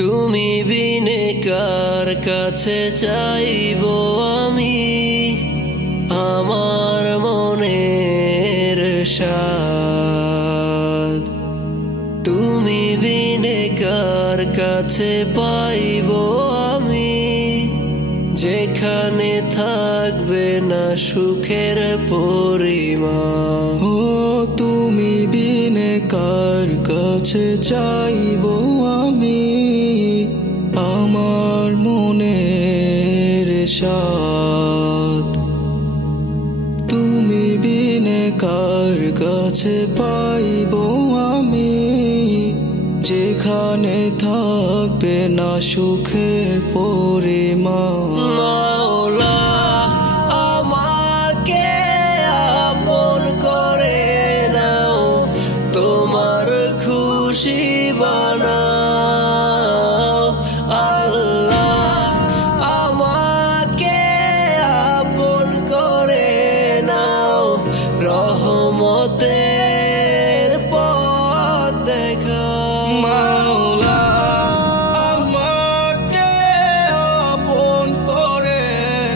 তুমি বিনে কার কাছে চাইবো আমি আমার মনের সাধ। তুমি বিনে কার কাছে পাইবো আমি যেখানে থাকবে না সুখের পরিমাণ। ও তুমি বিনে কার কাছে চাইবো আমি আমার মনের সাধ। তুমি বিনে কার কাছে পাইবো আমি যেখানে থাকবে না সুখের পরিমাণ। মাওলা আমাকে আপন করে নাও, তোমার খুশি বানাও। আল্লাহ আমাকে আপন করে নাও, রহমতের পথ দেখাও। মাওলা আমাকে আপন করে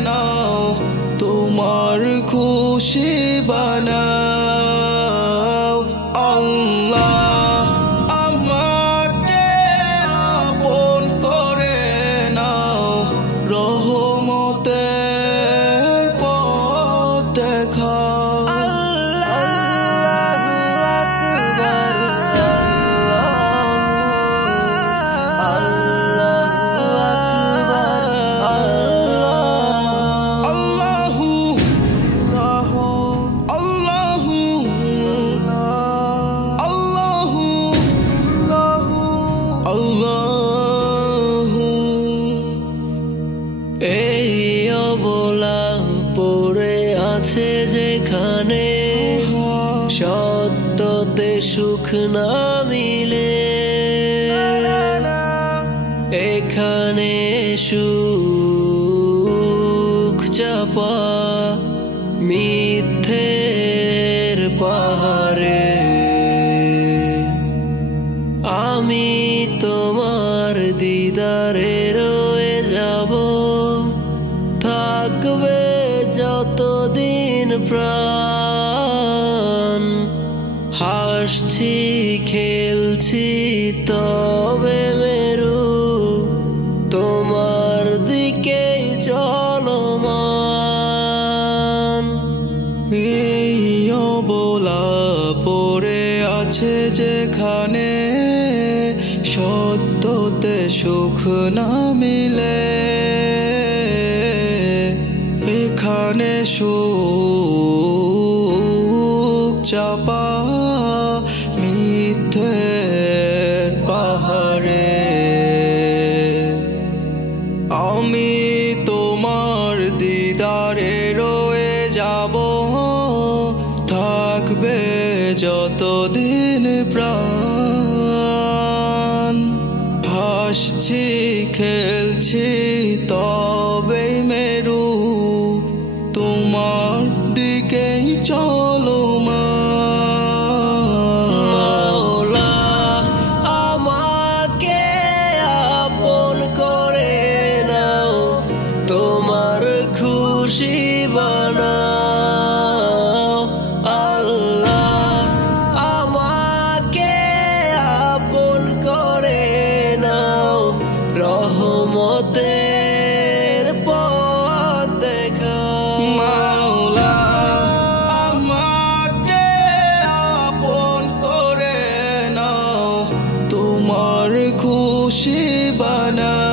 নাও, তোমার খুশি বানাও। আল্লাহ আমাকে আপন করে নাও, রহমতের পথ দেখাও। এই অবলা পড়ে আছে যেখানে সত্যতে সুখ না মিলে, এখানে সুখ চাপা মিথ্যের পাহাড়ে। আমি তোমার দিদারে রয়ে যাব, থাকবে যতদিন প্রাণ। হাসছি খেলছি তবে মেরু তোমার দিকেই চলমান। এই অবলা পড়ে আছে যেখানে সত্যতে সুখ না মিলে, এখানে সুখ চাপা মিথ্যের পাহাড়ে। আমি তোমার দিদারে রয়ে যাব, থাকবে যতদিন প্রাণ। হাসছি খেলছি তবেই মেরু তোমার দিকেই চলমান। মাওলা আমাকে আপন করে নাও, তোমার খুশি বানাও। আল্লাহ আমাকে আপন করে নাও, রহমতের পথ দেখাও। মাওলা আমাকে আপন করে নাও, তোমার খুশি বানাও।